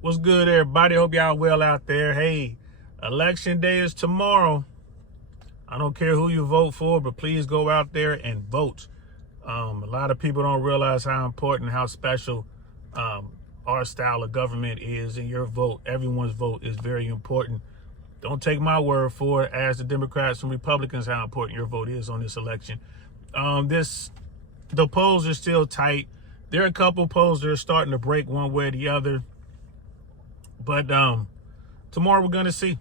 What's good, everybody? Hope y'all well out there. Hey, election day is tomorrow. I don't care who you vote for, but please go out there and vote. A lot of people don't realize how important, how special our style of government is, and your vote, everyone's vote, is very important. Don't take my word for it. Ask the Democrats and Republicans how important your vote is on this election. The polls are still tight. There are a couple polls that are starting to break one way or the other. But tomorrow we're gonna see.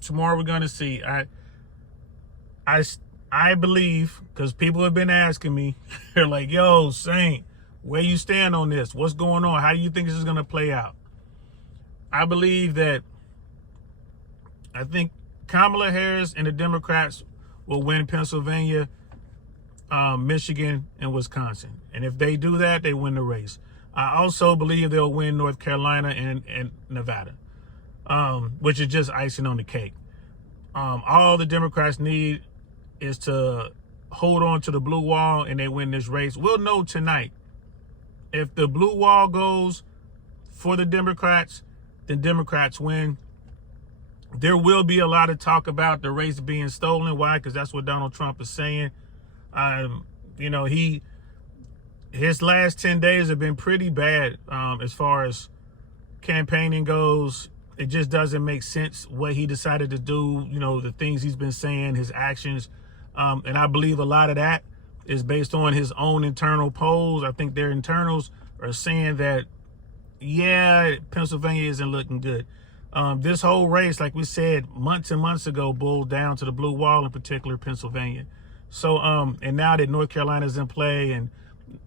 Tomorrow we're gonna see. I believe, because people have been asking me, they're like, "Yo, Saint, where you stand on this? What's going on? How do you think this is gonna play out?" I believe that I think Kamala Harris and the Democrats will win Pennsylvania, Michigan, and Wisconsin. And if they do that, they win the race. I also believe they'll win North Carolina and Nevada, which is just icing on the cake. All the Democrats need is to hold on to the blue wall, and they win this race. We'll know tonight. If the blue wall goes for the Democrats, then Democrats win. There will be a lot of talk about the race being stolen. Why? Because that's what Donald Trump is saying. His last 10 days have been pretty bad as far as campaigning goes. It just doesn't make sense what he decided to do, the things he's been saying, his actions. And I believe a lot of that is based on his own internal polls. I think their internals are saying that, yeah, Pennsylvania isn't looking good. This whole race, like we said months and months ago, boiled down to the blue wall, in particular Pennsylvania. So, and now that North Carolina's in play and,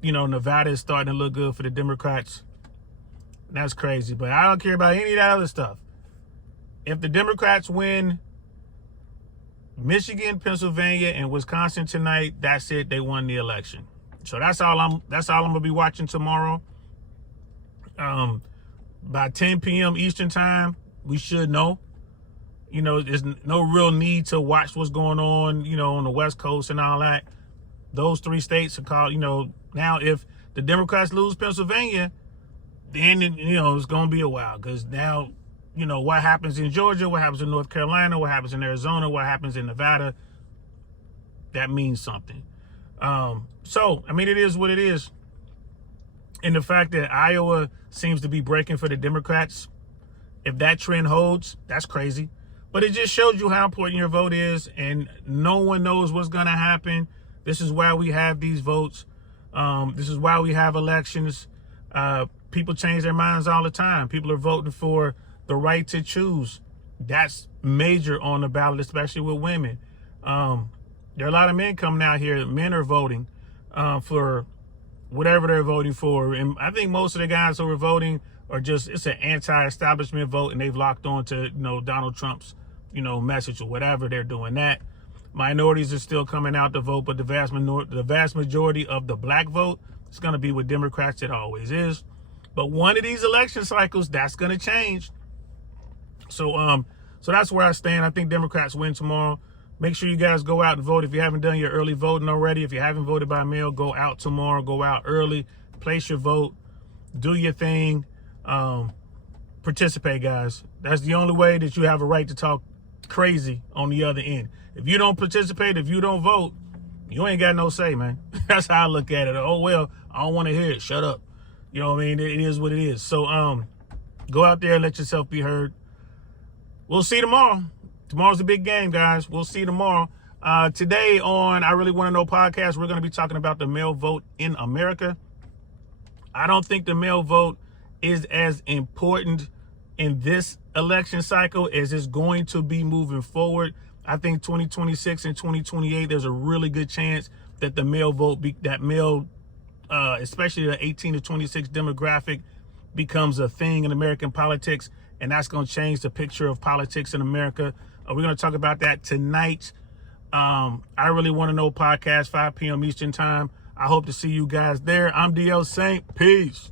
Nevada is starting to look good for the Democrats, that's crazy. But I don't care about any of that other stuff. If the Democrats win Michigan, Pennsylvania, and Wisconsin tonight, that's it. They won the election. So that's all I'm gonna be watching tomorrow. By 10 p.m. Eastern time, we should know. There's no real need to watch what's going on, on the West Coast and all that. Those three states are called, now if the Democrats lose Pennsylvania, then, it's going to be a while. Because now, what happens in Georgia, what happens in North Carolina, what happens in Arizona, what happens in Nevada, that means something. It is what it is. And the fact that Iowa seems to be breaking for the Democrats, if that trend holds, that's crazy. But it just shows you how important your vote is, and no one knows what's going to happen. This is why we have these votes. This is why we have elections. People change their minds all the time. People are voting for the right to choose. That's major on the ballot, especially with women. There are a lot of men coming out here. Men are voting for whatever they're voting for. And I think most of the guys who are voting are just, it's an anti-establishment vote, and they've locked on to, Donald Trump's, message or whatever. They're doing that. Minorities are still coming out to vote, but the vast majority of the black vote is going to be with Democrats. It always is. But one of these election cycles, that's going to change. So that's where I stand. I think Democrats win tomorrow. Make sure you guys go out and vote. If you haven't done your early voting already, if you haven't voted by mail, go out tomorrow. Go out early. Place your vote. Do your thing. Participate, guys. That's the only way that you have a right to talk crazy on the other end. If you don't participate, if you don't vote, you ain't got no say, man. That's how I look at it. Oh, well, I don't want to hear it. Shut up. You know what I mean? It is what it is. So go out there and let yourself be heard. We'll see tomorrow. Tomorrow's a big game, guys. We'll see tomorrow. Today on I Really Want to Know podcast, we're going to be talking about the male vote in America. I don't think the male vote is as important in this election cycle as it's going to be moving forward. I think 2026 and 2028, there's a really good chance that the male vote, especially the 18 to 26 demographic, becomes a thing in American politics, and that's going to change the picture of politics in America. We're going to talk about that tonight. I Really Want to Know podcast, 5 p.m. Eastern time. I hope to see you guys there. I'm DL Saint. Peace.